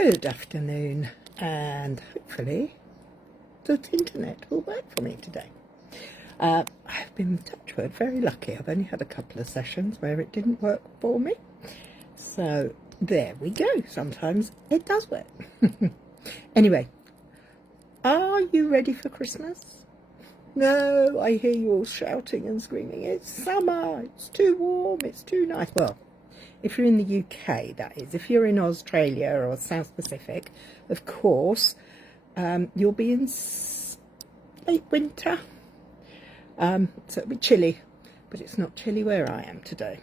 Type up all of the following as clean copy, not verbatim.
Good afternoon, and hopefully the internet will work for me today. I've been, touch wood, very lucky. I've only had a couple of sessions where it didn't work for me. So there we go. Sometimes it does work. Anyway, are you ready for Christmas? No, I hear you all shouting and screaming. It's summer. It's too warm. It's too nice. Well, if you're in the UK, that is. If you're in Australia or South Pacific, of course, you'll be in late winter. So it'll be chilly, but it's not chilly where I am today.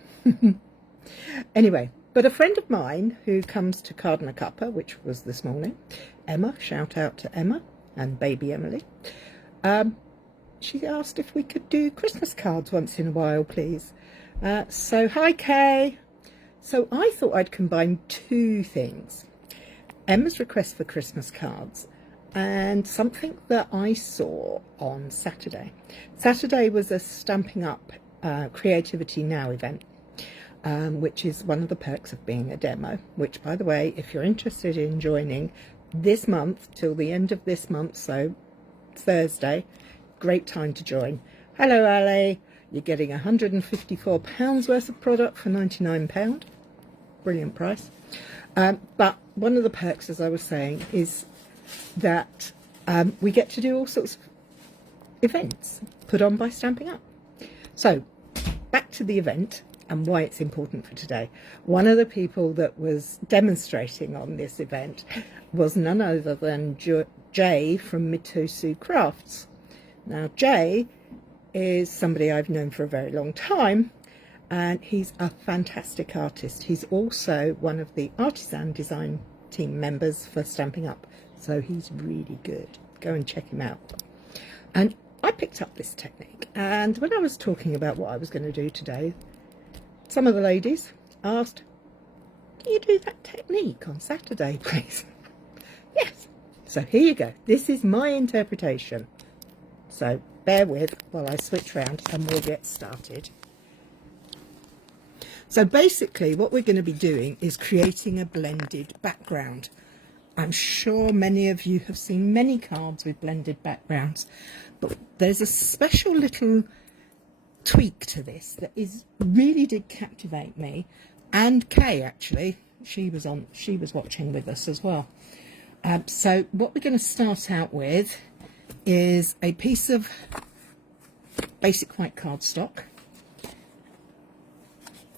Anyway, but a friend of mine who comes to Card and a Cuppa, which was this morning, Emma, shout out to Emma and baby Emily, she asked if we could do Christmas cards once in a while, please. So hi Kay. So I thought I'd combine two things. Emma's request for Christmas cards and something that I saw on Saturday. Saturday was a Stampin Up Creativity Now event, which is one of the perks of being a demo, which, by the way, if you're interested in joining this month till the end of this month, so Thursday, great time to join. Hello Ali, you're getting £154 worth of product for £99. Brilliant price. But one of the perks, as I was saying, is that we get to do all sorts of events put on by Stampin' Up. So back to the event and why it's important for today. One of the people that was demonstrating on this event was none other than Jay from Mitosu Crafts. Now Jay is somebody I've known for a very long time, and he's a fantastic artist. He's also one of the artisan design team members for Stampin' Up, so he's really good. Go and check him out. And I picked up this technique, and when I was talking about what I was going to do today, some of the ladies asked, "Can you do that technique on Saturday, please?" Yes. So here you go. This is my interpretation. So bear with while I switch round and we'll get started. So basically what we're going to be doing is creating a blended background. I'm sure many of you have seen many cards with blended backgrounds, but there's a special little tweak to this that really did captivate me, and Kay actually, she was watching with us as well. So what we're going to start out with is a piece of basic white cardstock,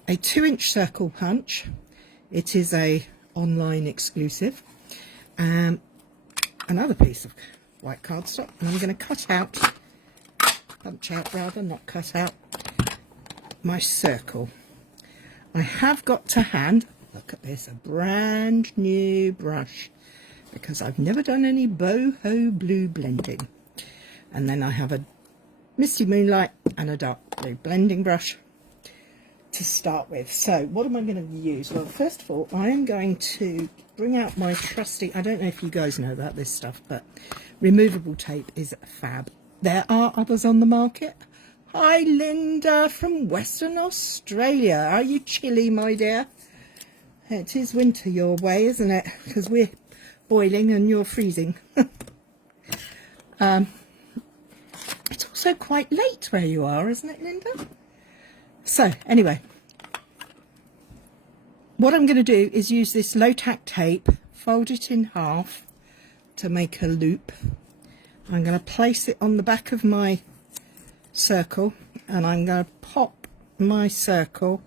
a 2-inch circle punch. It is a online exclusive. Another piece of white cardstock, and I'm going to punch out rather, not cut out, my circle. I have got to hand, look at this, a brand new brush, because I've never done any boho blue blending. And then I have a misty moonlight and a dark blue blending brush to start with. So what am I going to use? Well, first of all, I am going to bring out my trusty, I don't know if you guys know about this stuff, but removable tape is fab. There are others on the market. Hi Linda from Western Australia. Are you chilly, my dear? It is winter your way, isn't it? Because we're boiling and you're freezing. It's also quite late where you are, isn't it, Linda? So anyway, what I'm going to do is use this low tack tape, fold it in half to make a loop. I'm going to place it on the back of my circle, and I'm going to pop my circle.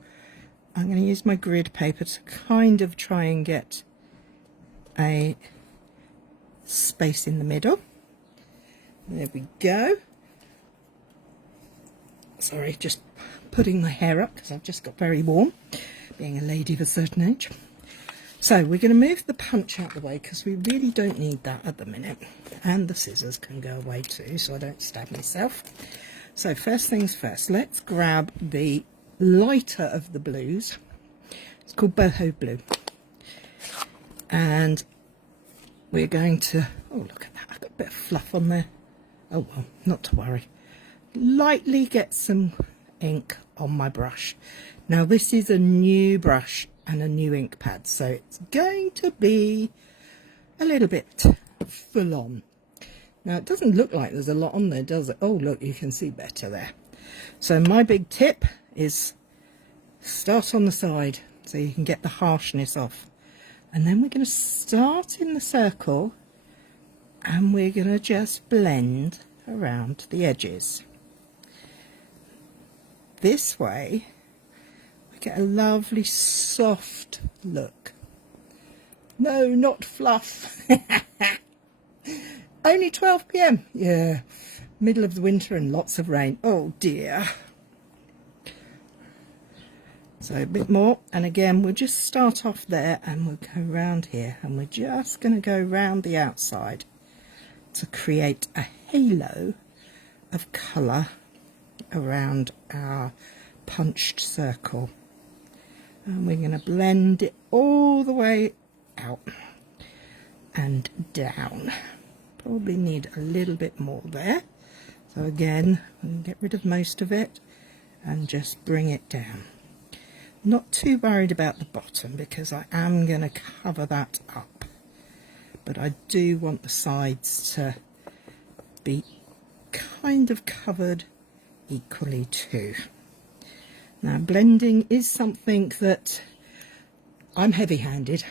I'm going to use my grid paper to kind of try and get a space in the middle. There we go. Sorry, just putting my hair up because I've just got very warm, being a lady of a certain age. So we're going to move the punch out the way because we really don't need that at the minute, and the scissors can go away too so I don't stab myself. So first things first, let's grab the lighter of the blues. It's called boho blue, and we're going to, oh look at that, I've got a bit of fluff on there. Oh well, not to worry. Lightly get some ink on my brush. Now this is a new brush and a new ink pad, so it's going to be a little bit full on. Now it doesn't look like there's a lot on there, does it? Oh look, you can see better there. So my big tip is start on the side so you can get the harshness off. And then we're going to start in the circle and we're going to just blend around the edges. This way we get a lovely soft look. No, not fluff. Only 12 p.m. Yeah, middle of the winter and lots of rain. Oh dear. So a bit more, and again we'll just start off there and we'll go round here, and we're just going to go round the outside to create a halo of colour around our punched circle. And we're going to blend it all the way out and down. Probably need a little bit more there. So again, we'll get rid of most of it and just bring it down. Not too worried about the bottom because I am going to cover that up, but I do want the sides to be kind of covered equally too. Now blending is something that I'm heavy-handed.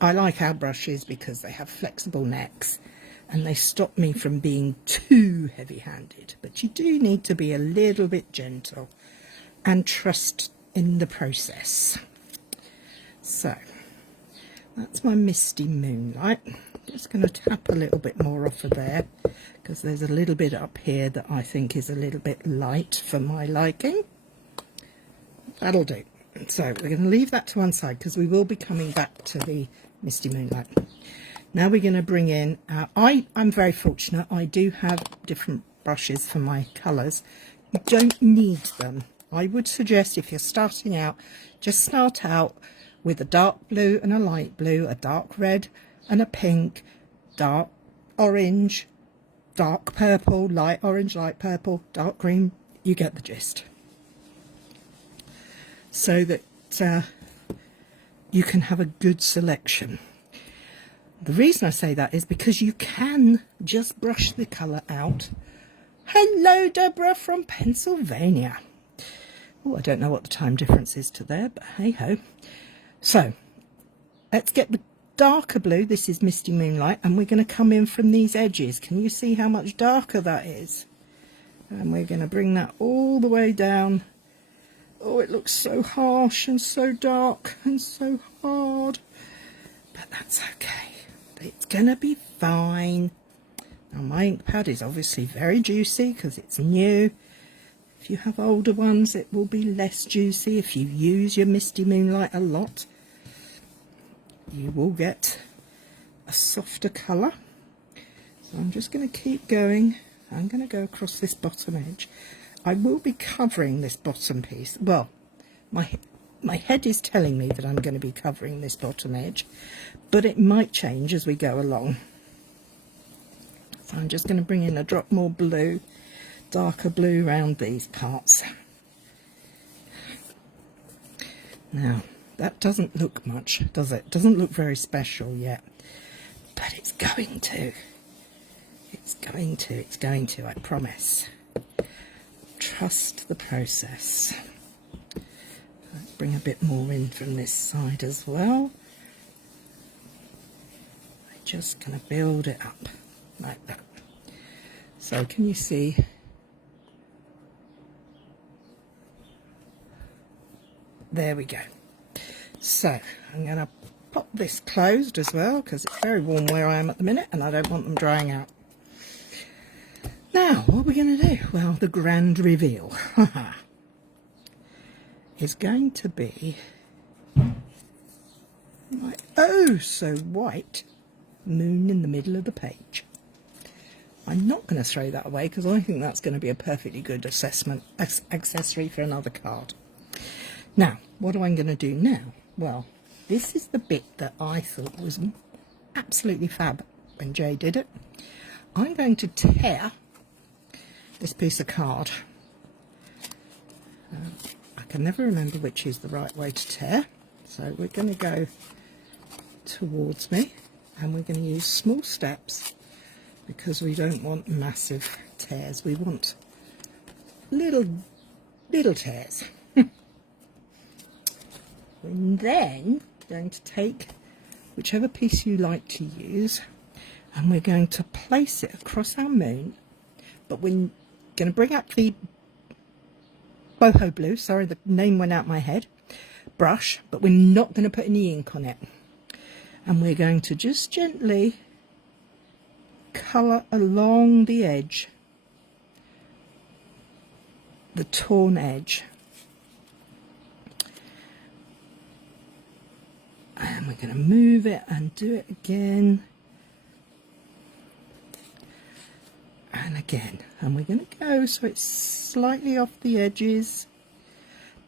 I like our brushes because they have flexible necks and they stop me from being too heavy-handed, but you do need to be a little bit gentle and trust in the process. So that's my misty moonlight. Just going to tap a little bit more off of there because there's a little bit up here that I think is a little bit light for my liking. That'll do. So we're going to leave that to one side because we will be coming back to the misty moonlight. Now we're going to bring in I'm very fortunate, I do have different brushes for my colours. You don't need them. I would suggest if you're starting out, just start out with a dark blue and a light blue, a dark red and a pink, dark orange, dark purple, light orange, light purple, dark green. You get the gist. So that you can have a good selection. The reason I say that is because you can just brush the colour out. Hello, Deborah from Pennsylvania. Oh, I don't know what the time difference is to there, but hey ho. So let's get the darker blue. This is misty moonlight, and we're going to come in from these edges. Can you see how much darker that is? And we're going to bring that all the way down. Oh, it looks so harsh and so dark and so hard, but that's okay. It's going to be fine. Now my ink pad is obviously very juicy because it's new. If you have older ones, it will be less juicy. If you use your misty moonlight a lot, you will get a softer colour. So I'm just going to keep going. I'm going to go across this bottom edge. I will be covering this bottom piece. Well, my head is telling me that I'm going to be covering this bottom edge, but it might change as we go along. So I'm just going to bring in a drop more blue, darker blue around these parts. Now, that doesn't look much, does it? Doesn't look very special yet, but it's going to. It's going to, I promise. Trust the process. Let's bring a bit more in from this side as well. I'm just going to build it up like that. So can you see? There we go. So I'm going to pop this closed as well because it's very warm where I am at the minute and I don't want them drying out. Now, what are we going to do? Well, the grand reveal is going to be my oh so white moon in the middle of the page. I'm not going to throw that away because I think that's going to be a perfectly good accessory for another card. Now, what am I going to do now? Well, this is the bit that I thought was absolutely fab when Jay did it. I'm going to tear this piece of card. I can never remember which is the right way to tear, so we're going to go towards me and we're going to use small steps because we don't want massive tears. We want little tears. We're then going to take whichever piece you like to use, and we're going to place it across our moon, but we're going to bring up the boho blue, sorry, the name went out my head, brush, but we're not going to put any ink on it. And we're going to just gently colour along the edge, the torn edge. And we're going to move it and do it again and again. And we're going to go so it's slightly off the edges.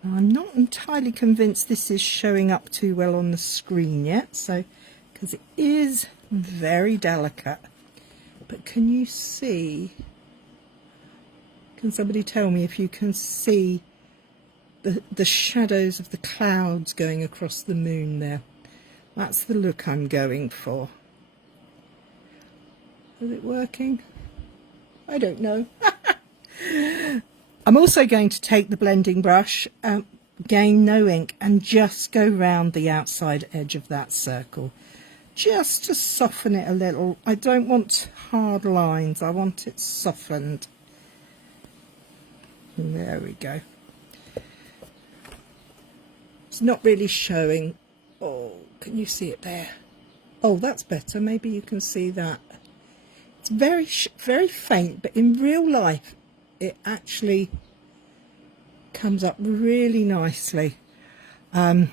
Now, I'm not entirely convinced this is showing up too well on the screen yet, so because it is very delicate. But can you see, can somebody tell me if you can see the shadows of the clouds going across the moon there? That's the look I'm going for. Is it working? I don't know. I'm also going to take the blending brush, again no ink, and just go round the outside edge of that circle, just to soften it a little. I don't want hard lines, I want it softened. And there we go. It's not really showing. Oh, can you see it there? Oh, that's better. Maybe you can see that. It's very faint, but in real life it actually comes up really nicely. Let's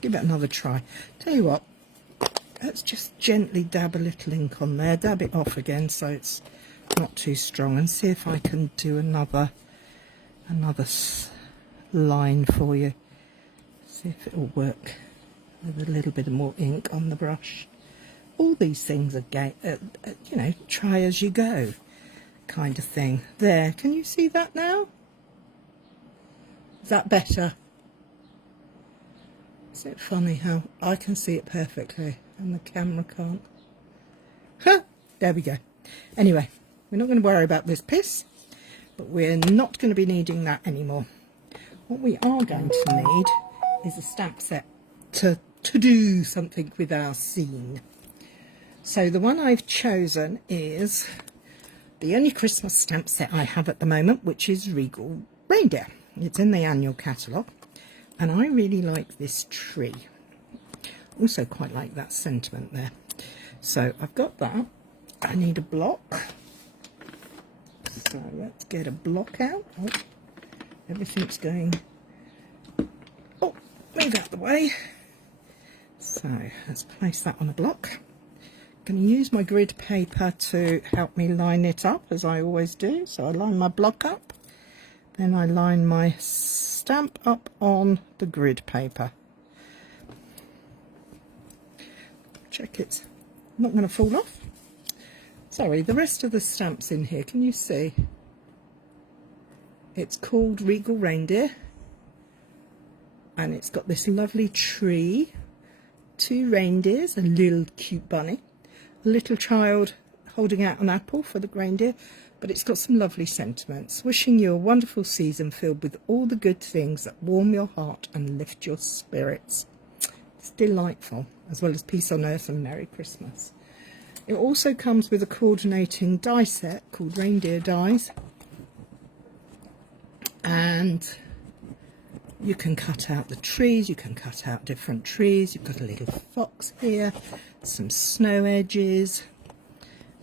give it another try. Tell you what, let's just gently dab a little ink on there, dab it off again so it's not too strong, and see if I can do another line for you. See if it'll work with a little bit more ink on the brush. All these things are, you know, try as you go kind of thing. There, can you see that now? Is that better? Is it funny how I can see it perfectly and the camera can't? Huh, there we go. Anyway, we're not going to worry about this piece, but we're not going to be needing that anymore. What we are going to need is a stamp set to do something with our scene. So the one I've chosen is the only Christmas stamp set I have at the moment, which is Regal Reindeer. It's in the annual catalogue, and I really like this tree. Also quite like that sentiment there. So I've got that. I need a block. So let's get a block out. Oh, everything's going... Oh, move out the way. So let's place that on a block. I'm going to use my grid paper to help me line it up, as I always do. So I line my block up, then I line my stamp up on the grid paper. Check it's not going to fall off. Sorry, the rest of the stamps in here, can you see? It's called Regal Reindeer, and it's got this lovely tree, 2 reindeers, a little cute bunny, a little child holding out an apple for the reindeer, but it's got some lovely sentiments. Wishing you a wonderful season filled with all the good things that warm your heart and lift your spirits. It's delightful, as well as peace on earth and Merry Christmas. It also comes with a coordinating die set called Reindeer Dies, and you can cut out the trees, you can cut out different trees. You've got a little fox here, some snow edges,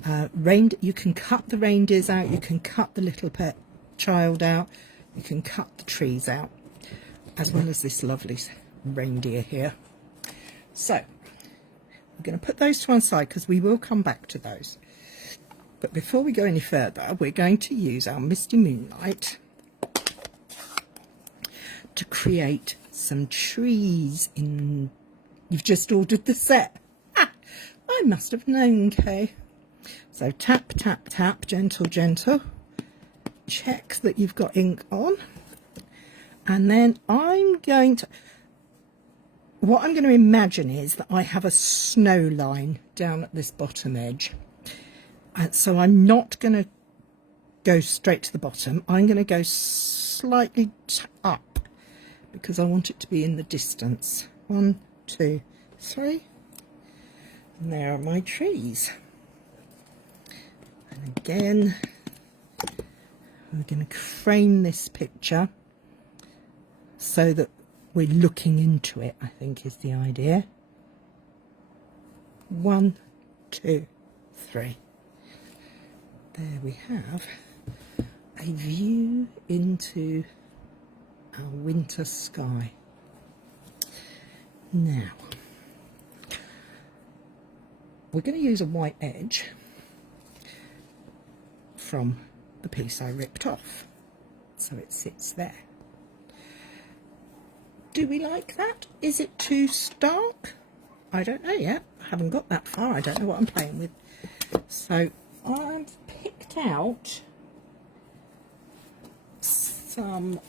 you can cut the reindeers out, you can cut the little pet child out, you can cut the trees out, as well as this lovely reindeer here. So we're going to put those to one side because we will come back to those. But before we go any further, we're going to use our Misty Moonlight to create some trees in... You've just ordered the set. Ah, I must have known, Kay. So tap, tap, tap, gentle, gentle. Check that you've got ink on. And then I'm going to... what I'm going to imagine is that I have a snow line down at this bottom edge. And so I'm not going to go straight to the bottom. I'm going to go slightly up because I want it to be in the distance. 1, 2, 3. And there are my trees. And again, we're going to frame this picture so that we're looking into it, I think is the idea. 1, 2, 3. There we have a view into our winter sky. Now, we're going to use a white edge from the piece I ripped off, so it sits there. Do we like that? Is it too stark? I don't know yet. I haven't got that far. I don't know what I'm playing with. So I've picked out some,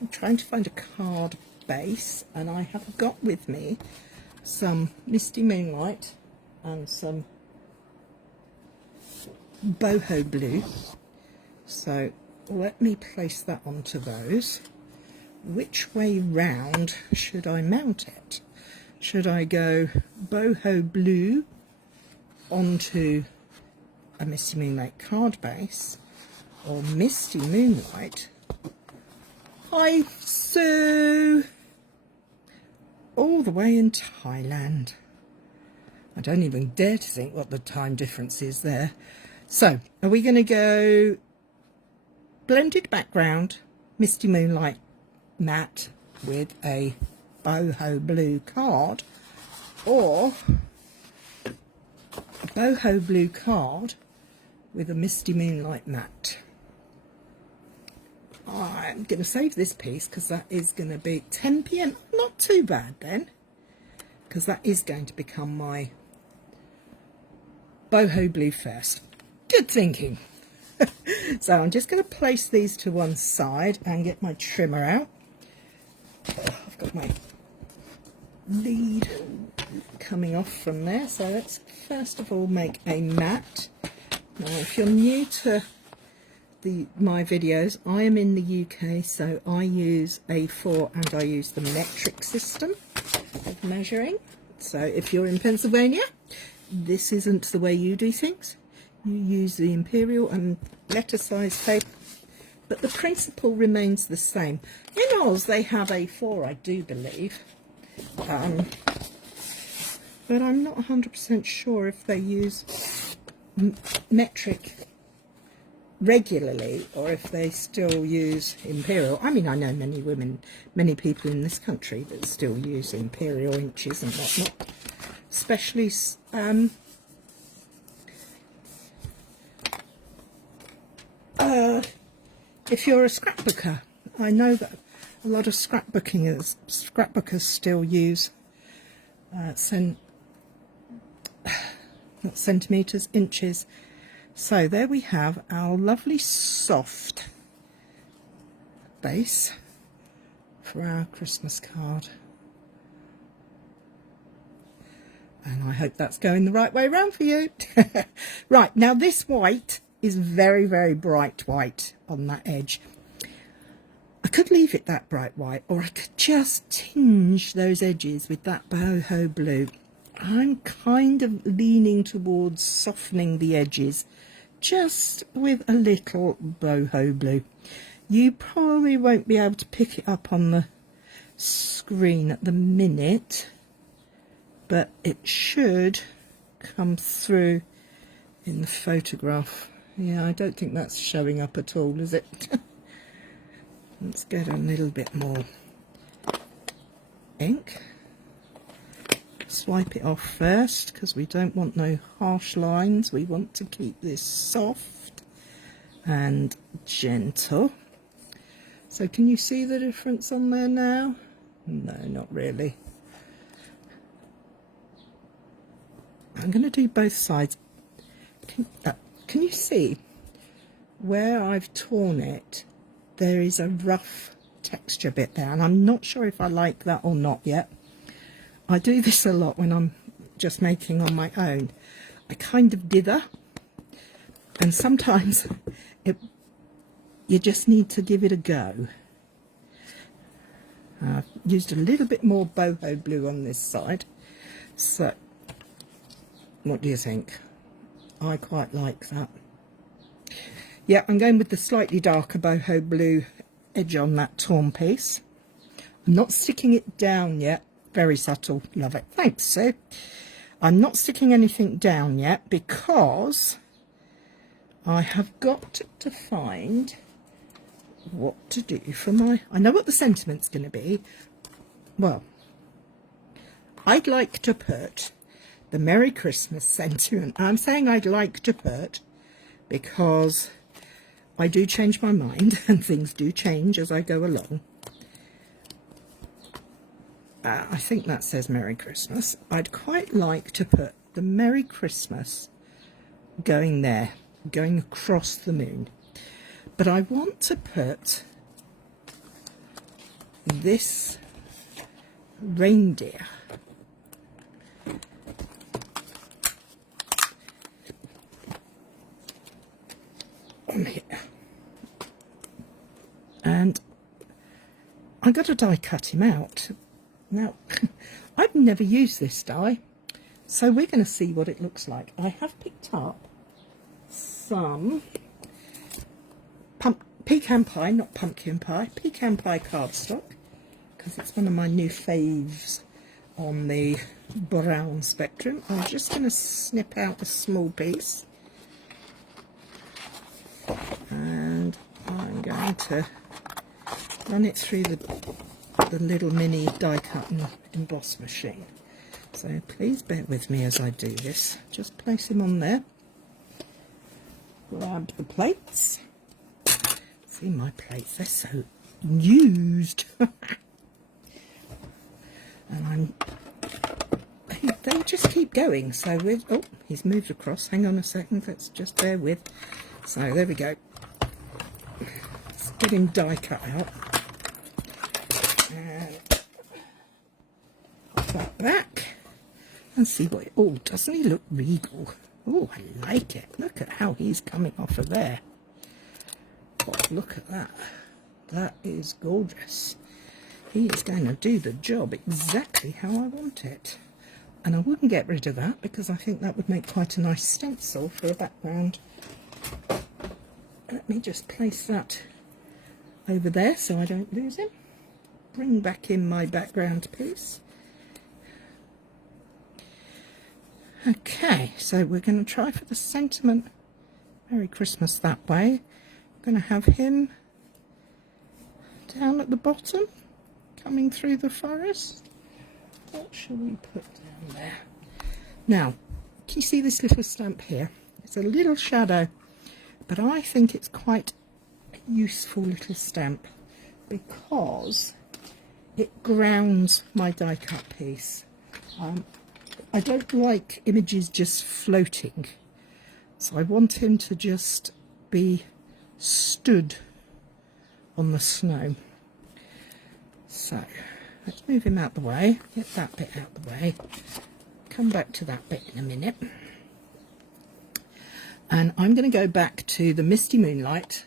I'm trying to find a card base, and I have got with me some Misty Moonlight and some boho blue. So let me place that onto those. Which way round should I mount it? Should I go boho blue onto a Misty Moonlight card base, or Misty Moonlight? Hi Sue! All the way in Thailand. I don't even dare to think what the time difference is there. So, are we going to go blended background, Misty Moonlight matte with a boho blue card, or a boho blue card with a Misty Moonlight matte? I'm going to save this piece because that is going to be 10 p.m. Not too bad then, because that is going to become my boho blue first. Good thinking. So I'm just going to place these to one side and get my trimmer out. I've got my lead coming off from there, so let's first of all make a matte. Now if you're new to my videos, I am in the UK, so I use A4 and I use the metric system of measuring. So if you're in Pennsylvania, this isn't the way you do things. You use the imperial and letter size paper, but the principle remains the same. In Oz they have A4, I do believe, but I'm not 100% sure if they use metric regularly or if they still use imperial. I mean, I know many people in this country that still use imperial inches and whatnot, especially if you're a scrapbooker. I know that a lot of scrapbookers still use not centimetres, inches. So there we have our lovely soft base for our Christmas card. And I hope that's going the right way around for you. Right, now this white is very, very bright white on that edge. I could leave it that bright white, or I could just tinge those edges with that boho blue. I'm kind of leaning towards softening the edges just with a little boho blue. You probably won't be able to pick it up on the screen at the minute, but it should come through in the photograph. Yeah, I don't think that's showing up at all, is it? Let's get a little bit more ink. Swipe it off first because we don't want no harsh lines. We want to keep this soft and gentle. So can you see the difference on there now? No, not really. I'm going to do both sides. Can you see where I've torn it? There is a rough texture bit there, and I'm not sure if I like that or not yet. I do this a lot when I'm just making on my own. I kind of dither, and sometimes you just need to give it a go. I've used a little bit more boho blue on this side, so what do you think? I quite like that. Yeah, I'm going with the slightly darker boho blue edge on that torn piece. I'm not sticking it down yet. Very subtle, love it. Thanks, Sue. I'm not sticking anything down yet because I have got to find what to do for my... I know what the sentiment's going to be. Well, I'd like to put the Merry Christmas sentiment. I'm saying I'd like to put because I do change my mind and things do change as I go along. I think that says Merry Christmas. I'd quite like to put the Merry Christmas going there, going across the moon. But I want to put this reindeer on here. And I got to die cut him out. Now, I've never used this die, so we're going to see what it looks like. I have picked up some pecan pie, not pumpkin pie, pecan pie cardstock, because it's one of my new faves on the brown spectrum. I'm just going to snip out a small piece, and I'm going to run it through the little mini die cut and emboss machine. So please bear with me as I do this. Just place him on there. Grab the plates. See my plates, they're so used. And they just keep going. So with oh, he's moved across. Hang on a second, let's just bear with. So there we go. Let's get him die cut out. And pop that back and see what. Oh, doesn't he look regal? Oh, I like it. Look at how he's coming off of there. Oh, look at that. That is gorgeous. He is going to do the job exactly how I want it. And I wouldn't get rid of that because I think that would make quite a nice stencil for a background. Let me just place that over there so I don't lose him. Bring back in my background piece. Okay, so we're going to try for the sentiment. Merry Christmas that way. I'm going to have him down at the bottom, coming through the forest. What shall we put down there? Now, can you see this little stamp here? It's a little shadow, but I think it's quite a useful little stamp because it grounds my die cut piece. I don't like images just floating, so I want him to just be stood on the snow. So let's move him out the way, get that bit out the way, come back to that bit in a minute. And I'm going to go back to the Misty Moonlight.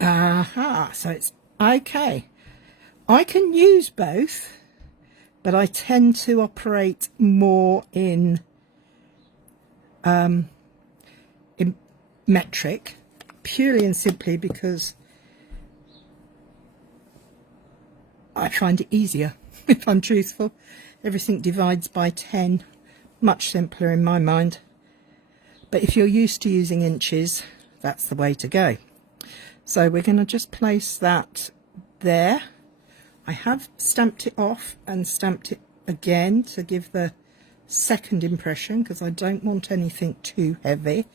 Aha, so it's okay. I can use both, but I tend to operate more in metric, purely and simply because I find it easier, if I'm truthful. Everything divides by 10, much simpler in my mind. But if you're used to using inches, that's the way to go. So we're going to just place that there. I have stamped it off and stamped it again to give the second impression because I don't want anything too heavy.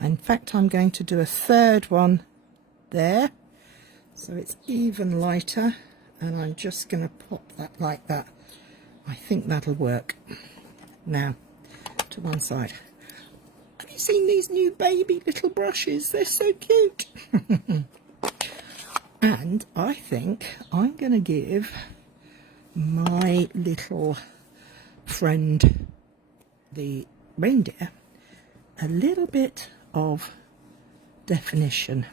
In fact, I'm going to do a third one there so it's even lighter, and I'm just going to pop that like that. I think that'll work. Now to one side. Have you seen these new baby little brushes? They're so cute. And And I think I'm going to give my little friend, the reindeer, a little bit of definition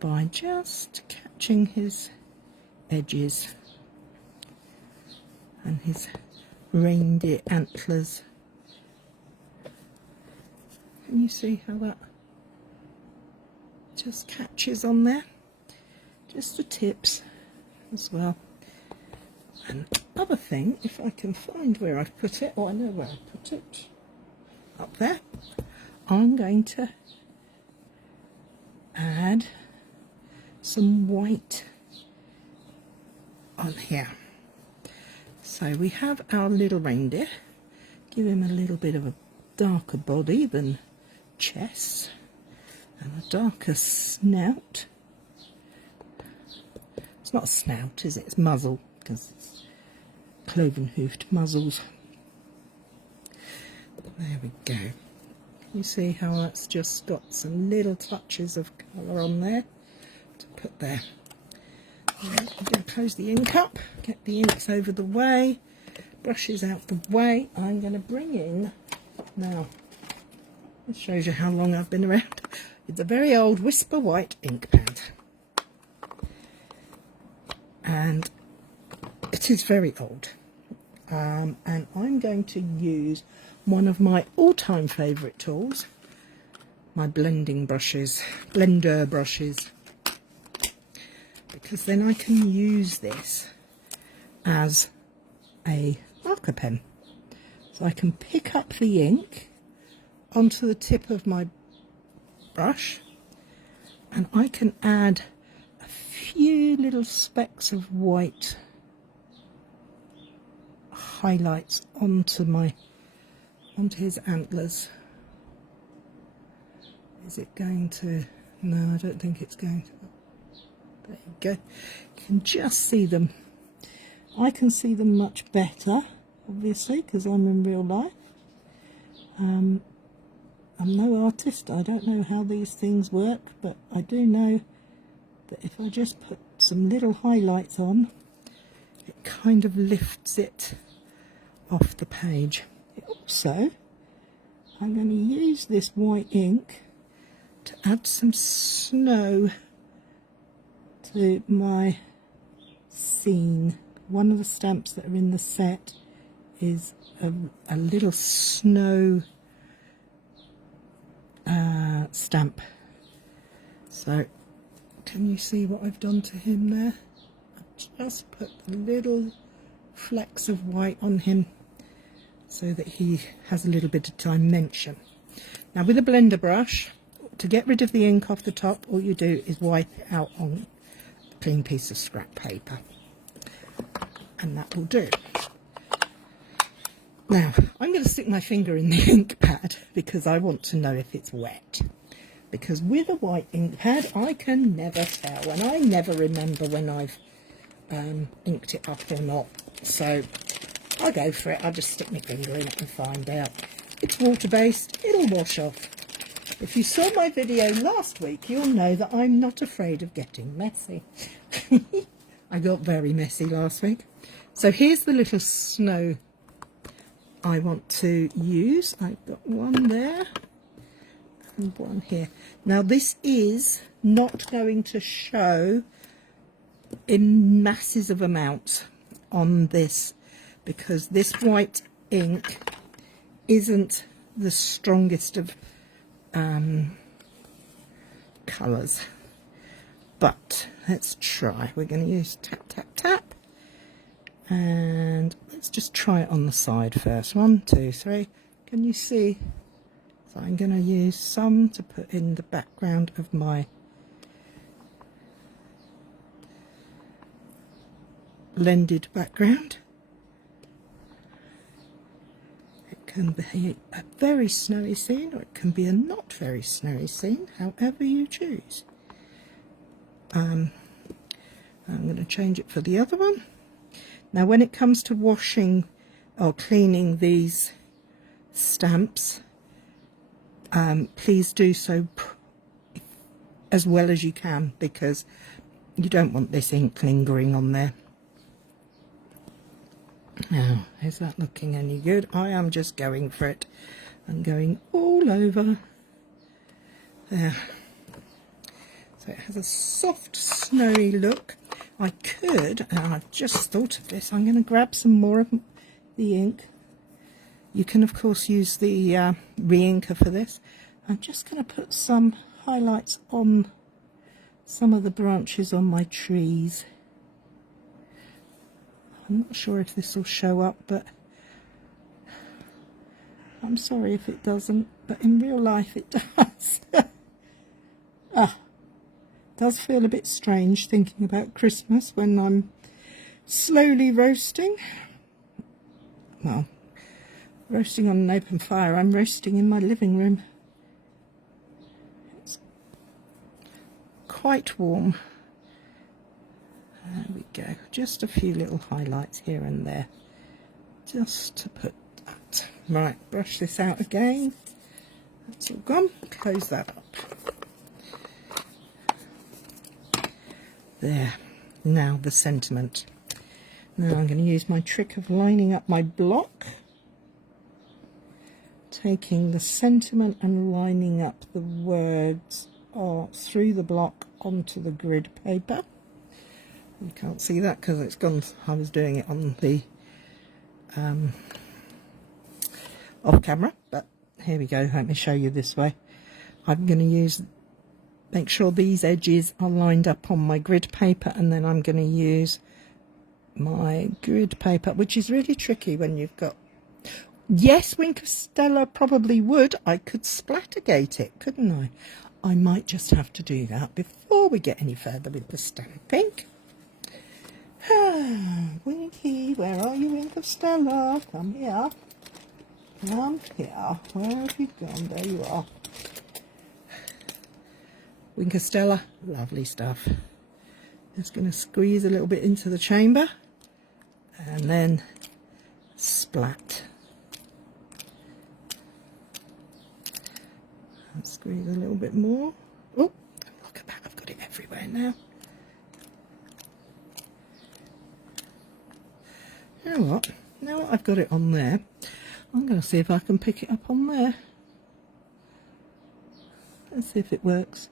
by just catching his edges and his reindeer antlers. Can you see how that just catches on there? Just the tips as well. And other thing, if I can find where I've put it, or I know where I put it, up there, I'm going to add some white on here. So we have our little reindeer. Give him a little bit of a darker body than chest and a darker snout. It's not a snout, is it? It's muzzle, because it's cloven-hoofed muzzles. There we go. Can you see how that's just got some little touches of colour on there to put there? Right, I'm going to close the ink up, get the inks over the way, brushes out the way. I'm going to bring in, now, this shows you how long I've been around. It's a very old Whisper White ink pad. And it is very old. And I'm going to use one of my all-time favourite tools, my blender brushes, because then I can use this as a marker pen. So I can pick up the ink onto the tip of my brush, and I can add a few little specks of white highlights onto his antlers. Is it going to? No, I don't think it's going to. There you go. You can just see them. I can see them much better, obviously, because I'm in real life. I'm no artist. I don't know how these things work, but I do know that if I just put some little highlights on, it kind of lifts it off the page. Also, I'm going to use this white ink to add some snow to my scene. One of the stamps that are in the set is a little snow stamp. So can you see what I've done to him there? I've just put little flecks of white on him so that he has a little bit of dimension. Now with a blender brush, to get rid of the ink off the top, all you do is wipe it out on a clean piece of scrap paper, and that will do. Now I'm going to stick my finger in the ink pad because I want to know if it's wet, because with a white ink pad I can never tell, and I never remember when I've inked it up or not. So I'll go for it. I'll just stick my finger in it and find out. It's water-based, it'll wash off. If you saw my video last week, you'll know that I'm not afraid of getting messy. I got very messy last week. So here's the little snow I want to use. I've got one there and one here. Now this is not going to show in masses of amounts on this, because this white ink isn't the strongest of colours. But let's try. We're going to use tap, tap, tap. And let's just try it on the side first. 1, 2, 3. Can you see? So I'm going to use some to put in the background of my blended background. It can be a very snowy scene, or it can be a not very snowy scene, however you choose. I'm going to change it for the other one. Now when it comes to washing or cleaning these stamps, please do so as well as you can, because you don't want this ink lingering on there. Now, is that looking any good? I am just going for it. I'm going all over there. So it has a soft, snowy look. I could, and I've just thought of this, I'm going to grab some more of the ink. You can, of course, use the re-inker for this. I'm just going to put some highlights on some of the branches on my trees. I'm not sure if this will show up, but I'm sorry if it doesn't, but in real life it does. Does feel a bit strange thinking about Christmas when I'm slowly roasting. Well, roasting on an open fire. I'm roasting in my living room. It's quite warm. There we go. Just a few little highlights here and there. Just to put that. Right, brush this out again. That's all gone. Close that up. There. Now the sentiment. Now I'm going to use my trick of lining up my block. Taking the sentiment and lining up the words through the block onto the grid paper. You can't see that because it's gone. I was doing it on the off camera, but here we go. Let me show you this way. I'm going to make sure these edges are lined up on my grid paper, and then I'm going to use my grid paper, which is really tricky when you've got. Yes, Wink of Stella probably would. I could splattergate it, couldn't I? I might just have to do that before we get any further with the stamping. Winky, where are you, Wink of Stella? Come here. Come here. Where have you gone? There you are. Wink of Stella, lovely stuff. Just going to squeeze a little bit into the chamber and then splat. And squeeze a little bit more. Oh, look at that, I've got it everywhere now. You know what? Now that I've got it on there, I'm going to see if I can pick it up on there. Let's see if it works.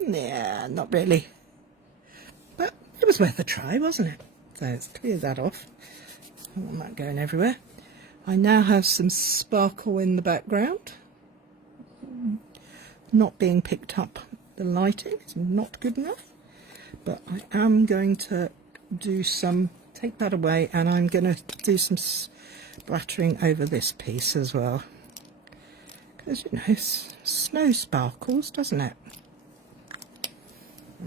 Yeah, not really. But it was worth a try, wasn't it? So let's clear that off. I don't want that going everywhere. I now have some sparkle in the background. Not being picked up. The lighting is not good enough. But I am going to do some, take that away, and I'm going to do some splattering over this piece as well. Because, you know, snow sparkles, doesn't it?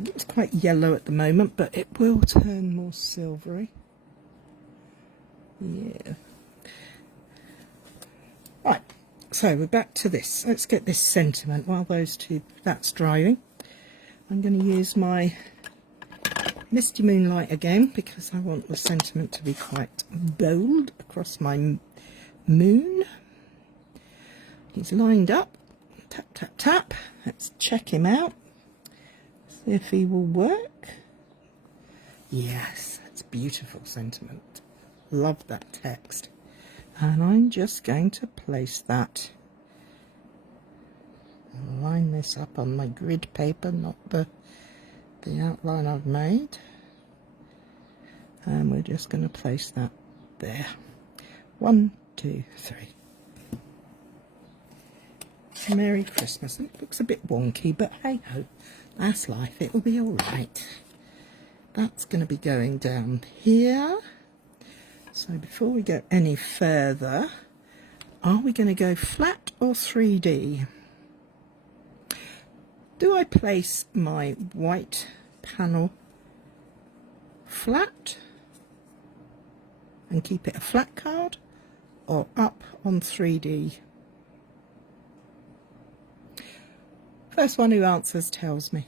It's quite yellow at the moment, but it will turn more silvery. Yeah. Right, so we're back to this. Let's get this sentiment while that's drying. I'm going to use my Misty Moonlight again because I want the sentiment to be quite bold across my moon. He's lined up. Tap, tap, tap. Let's check him out. See if he will work. Yes, it's beautiful sentiment. Love that text. And I'm just going to place that. Line this up on my grid paper, not the outline I've made. And we're just going to place that there. 1, 2, 3. Merry Christmas. It looks a bit wonky, but hey ho, that's life. It will be all right. That's going to be going down here. So before we go any further, are we going to go flat or 3D? Do I place my white panel flat and keep it a flat card, or up on 3D? First one who answers tells me.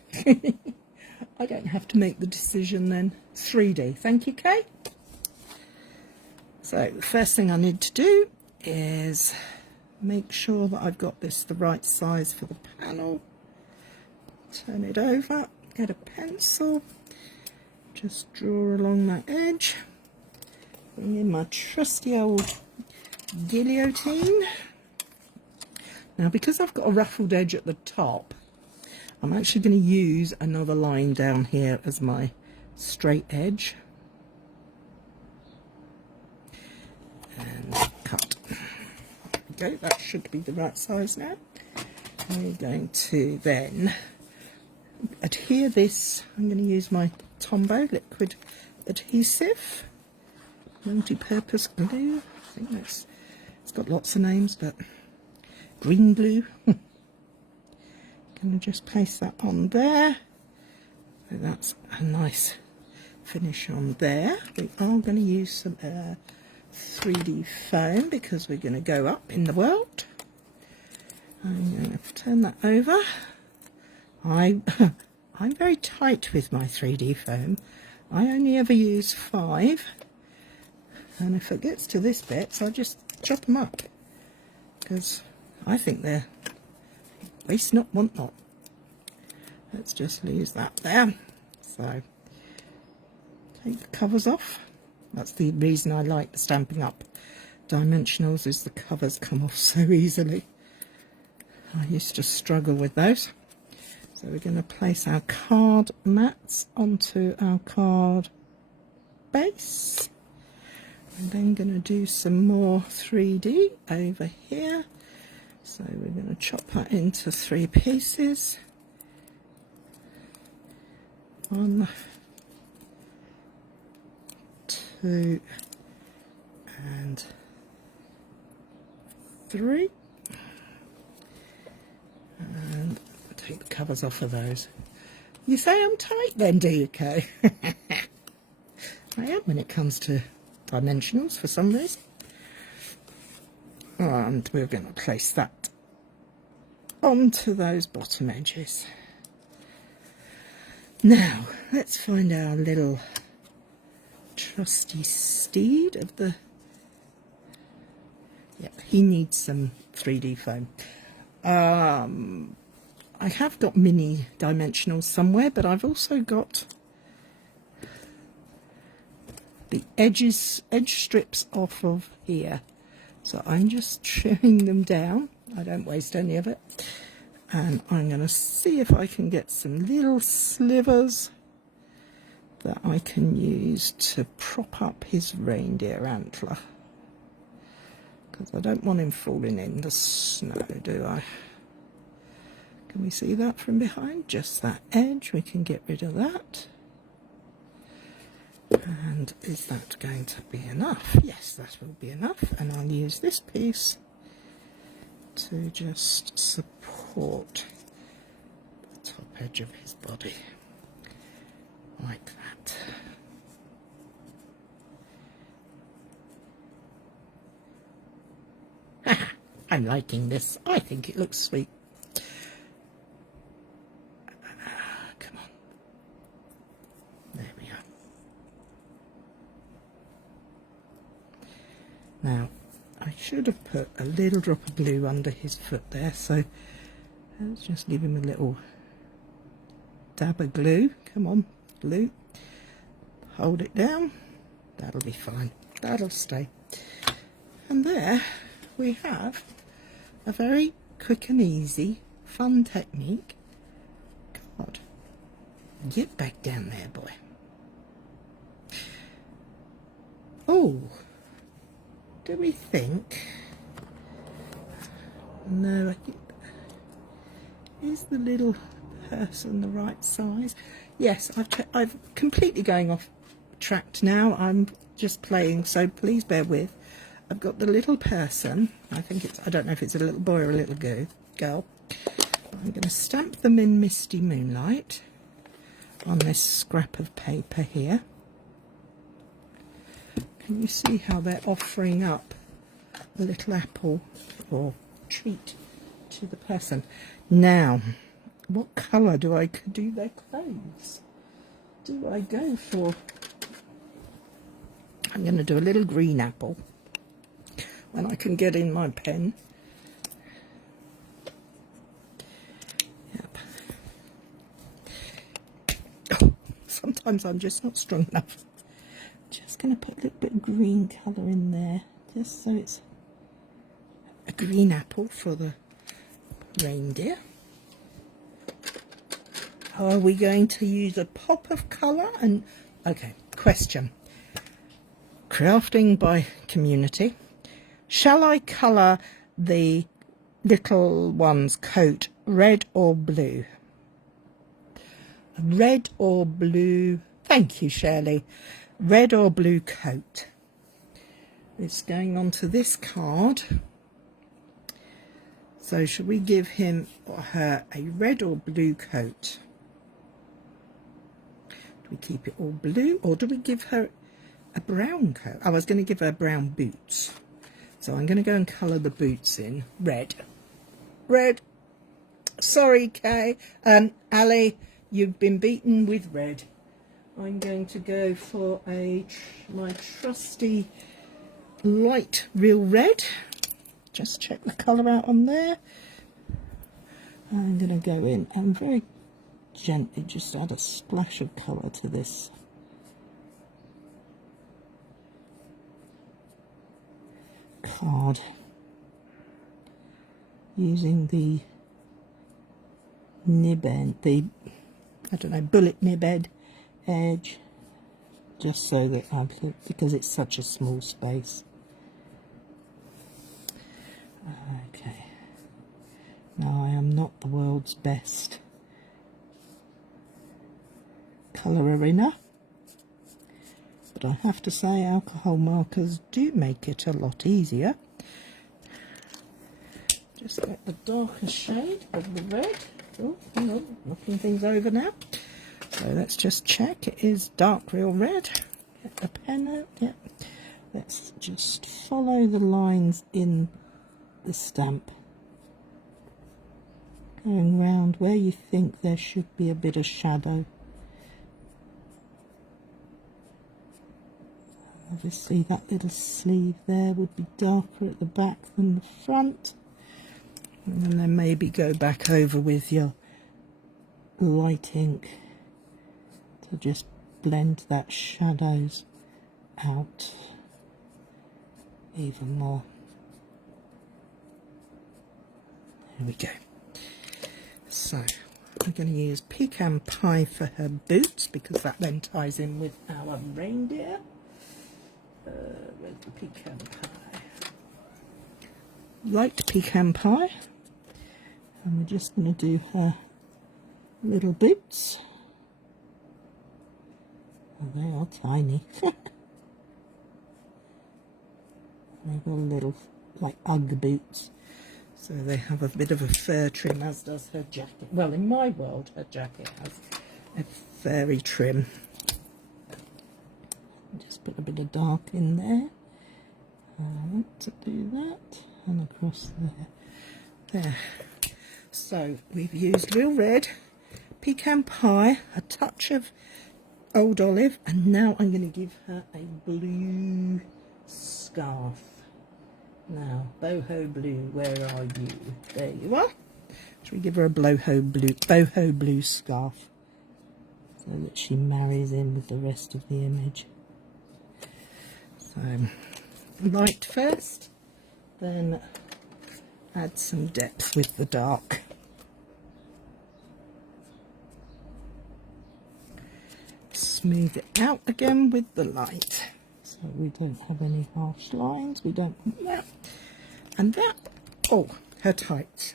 I don't have to make the decision then. 3D. Thank you, Kay. So the first thing I need to do is make sure that I've got this the right size for the panel. Turn it over. get a pencil, just draw along that edge, bring in my trusty old guillotine. Now, because I've got a ruffled edge at the top, I'm actually going to use another line down here as my straight edge. And cut. There we go, that should be the right size now. We're going to then adhere this. I'm going to use my Tombow liquid adhesive, multi-purpose glue. I think it's got lots of names, but green glue. Going to just paste that on there. So that's a nice finish on there. We are going to use some 3D foam because we're going to go up in the world. I'm going to turn that over. I'm very tight with my 3D foam. I only ever use 5, and if it gets to this bit, so I just chop them up because I think they're waste not, want not. Let's just leave that there. So take the covers off. That's the reason I like the Stampin' Up dimensionals, is the covers come off so easily. I used to struggle with those. So we're going to place our card mats onto our card base. I'm then going to do some more 3D over here. So we're going to chop that into 3 pieces. 1, 2, and 3. And take the covers off of those. You say I'm tight then, do you, Kay? I am when it comes to dimensionals for some reason. And we're going to place that onto those bottom edges. Now, let's find our little trusty steed of the... Yeah, he needs some 3D foam. I have got mini dimensionals somewhere, but I've also got the edge strips off of here. So I'm just trimming them down. I don't waste any of it. And I'm going to see if I can get some little slivers that I can use to prop up his reindeer antler. Because I don't want him falling in the snow, do I? Can we see that from behind? Just that edge, we can get rid of that. And is that going to be enough? Yes, that will be enough. And I'll use this piece to just support the top edge of his body, like that. I'm liking this. I think it looks sweet. Come on. There we are. Now, I should have put a little drop of glue under his foot there, so let's just give him a little dab of glue. Come on, glue. Hold it down. That'll be fine. That'll stay. And there we have a very quick and easy, fun technique. God, get back down there, boy. Oh, do we think? No, I think, is the little person the right size? Yes, I've completely going off track now. I'm just playing, so please bear with. I've got the little person. I think it's, I don't know if it's a little boy or a little girl. I'm going to stamp them in Misty Moonlight on this scrap of paper here. Can you see how they're offering up a little apple or treat to the person? Now, what colour do I do their clothes? Do I go for... I'm going to do a little green apple when I can get in my pen. Yep. sometimes I'm just not strong enough. Just going to put a little bit of green colour in there, just so it's a green apple for the reindeer. Are we going to use a pop of colour? And okay, question. Crafting by community. Shall I colour the little one's coat red or blue? Red or blue? Thank you, Shirley. Red or blue coat. It's going onto this card. So should we give him or her a red or blue coat? Do we keep it all blue, or do we give her a brown coat? I was going to give her brown boots. So I'm going to go and colour the boots in red. Red. Sorry, Kay. Ali, you've been beaten with red. I'm going to go for my trusty light real red. Just check the colour out on there. I'm going to go in and very gently just add a splash of colour to this. Card. Using the nib end, bullet nib edge, just so that because it's such a small space. Okay, now I am not the world's best colourer, but I have to say alcohol markers do make it a lot easier. Just get the darker shade of the red. Oh, hang on, knocking things over now. So let's just check it is dark real red. Get the pen out, yeah. Let's just follow the lines in the stamp, going round where you think there should be a bit of shadow. Obviously that little sleeve there would be darker at the back than the front, and then maybe go back over with your light ink to just blend that shadows out even more. There we go. So we're going to use pecan pie for her boots, because that then ties in with our reindeer. Where's the pecan pie? Light pecan pie. And we're just going to do her little boots. Oh, they are tiny. They've got little, like Ugg boots. So they have a bit of a fur trim, as does her jacket. Well, in my world, her jacket has a furry trim. Just put a bit of dark in there. I want to do that. And across there. There. So we've used real red, pecan pie, a touch of old olive, and now I'm going to give her a blue scarf. Now, boho blue, where are you? There you are. Should we give her a boho blue scarf, so that she marries in with the rest of the image? So, light first, then add some depth with the dark. Smooth it out again with the light, so we don't have any harsh lines. We don't want that. And that, oh, her tights.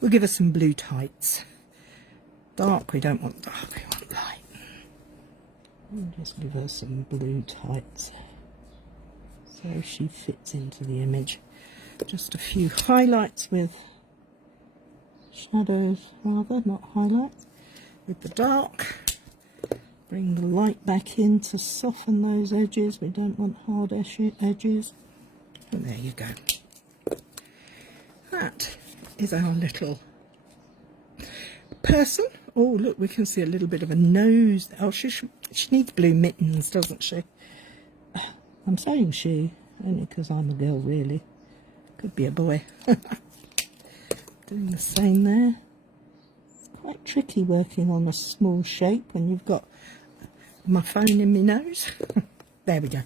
We'll give her some blue tights. Dark, we don't want dark, we want light. We'll just give her some blue tights, so she fits into the image. Just a few highlights with shadows, rather, not highlights, with the dark. Bring the light back in to soften those edges. We don't want hard edges. And there you go. That is our little person. Oh, look, we can see a little bit of a nose. Oh, she needs blue mittens, doesn't she? I'm saying she, only because I'm a girl, really. Could be a boy. Doing the same there. It's quite tricky working on a small shape when you've got my phone in my nose. There we go.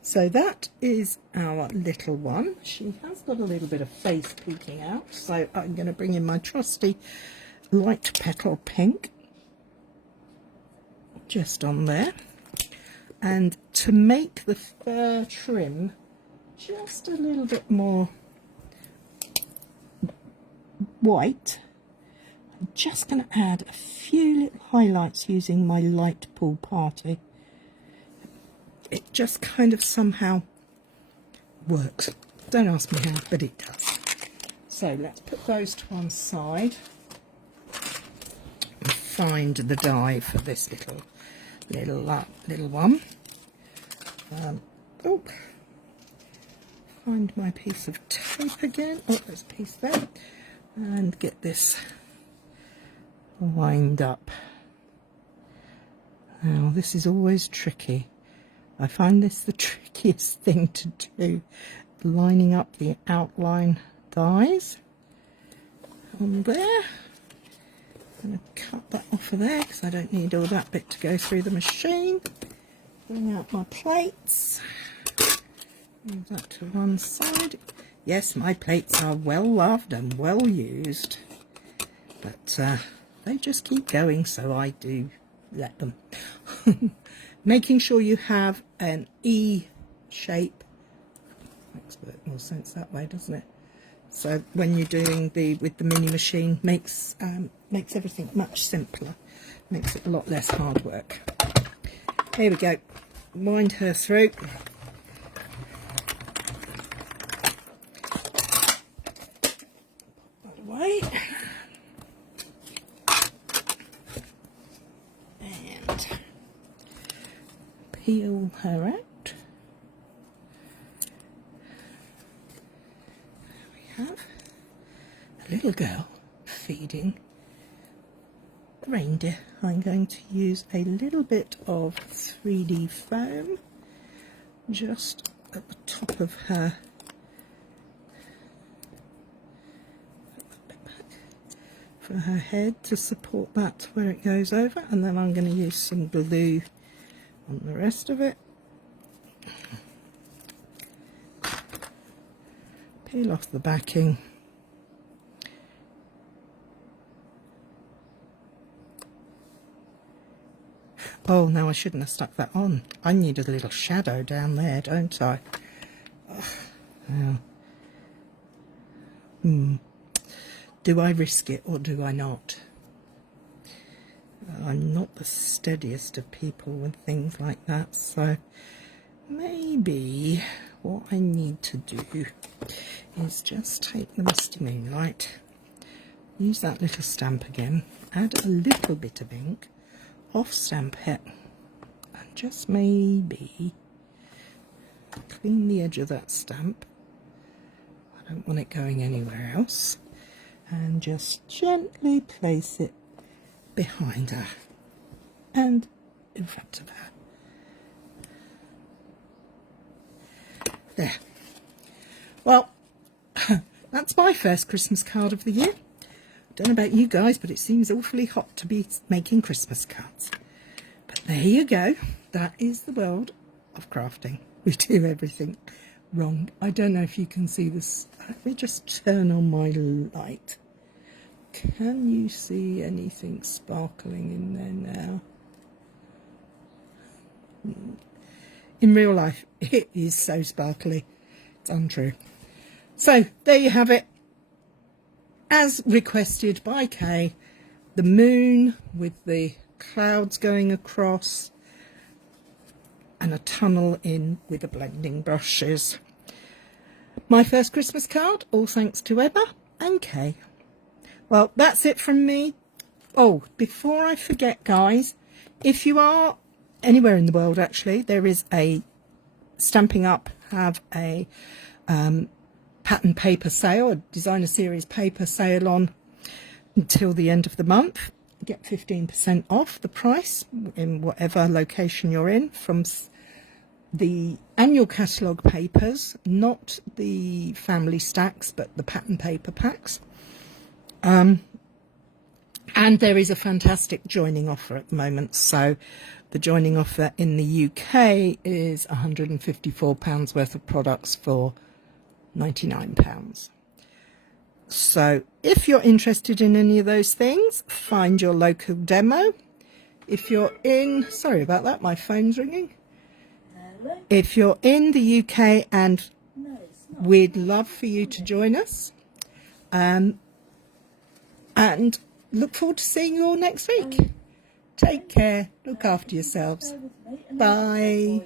So that is our little one. She has got a little bit of face peeking out, so I'm going to bring in my trusty light petal pink just on there. And to make the fur trim just a little bit more white, I'm just going to add a few little highlights using my light pool party. It just kind of somehow works. Don't ask me how, but it does. So let's put those to one side and find the die for this little one. Oh, find my piece of tape again. Oh, there's a piece there, and get this lined up. Now this is always tricky. I find this the trickiest thing to do, lining up the outline dies on there. I'm going to cut that off of there because I don't need all that bit to go through the machine. Bring out my plates. Move that to one side. Yes, my plates are well loved and well used, but they just keep going, so I do let them. Making sure you have an E shape makes a bit more sense that way, doesn't it? So when you're doing with the mini machine, makes everything much simpler, makes it a lot less hard work. Here we go. Wind her through. Put that away. And peel her out. There we have a little girl feeding the reindeer. I'm going to use a little bit of 3D foam just at the top of her for her head to support that where it goes over, and then I'm going to use some glue on the rest of it. Peel off the backing. Oh no, I shouldn't have stuck that on. I need a little shadow down there, don't I? Oh, yeah. Do I risk it or do I not? I'm not the steadiest of people with things like that, so maybe what I need to do is just take the Misty Moonlight, use that little stamp again, add a little bit of ink, off stamp it, and just maybe clean the edge of that stamp. I don't want it going anywhere else, and just gently place it behind her and in front of her. There. Well, that's my first Christmas card of the year. Don't know about you guys, but it seems awfully hot to be making Christmas cards. But there you go. That is the world of crafting. We do everything wrong. I don't know if you can see this. Let me just turn on my light. Can you see anything sparkling in there now? In real life, it is so sparkly. It's untrue. So, there you have it. As requested by Kay, the moon with the clouds going across and a tunnel in with the blending brushes. My first Christmas card, all thanks to Emma and Kay. Well, that's it from me. Oh, before I forget, guys, if you are anywhere in the world, actually, there is a Stampin' Up have a pattern paper sale, a designer series paper sale on until the end of the month. You get 15% off the price in whatever location you're in from the annual catalogue papers, not the family stacks, but the pattern paper packs. And there is a fantastic joining offer at the moment. So the joining offer in the UK is £154 worth of products for £99. So if you're interested in any of those things, find your local demo. If you're in, sorry about that, my phone's ringing. If you're in the UK, and we'd love for you to join us, and look forward to seeing you all next week. Take care. Look after yourselves. Bye.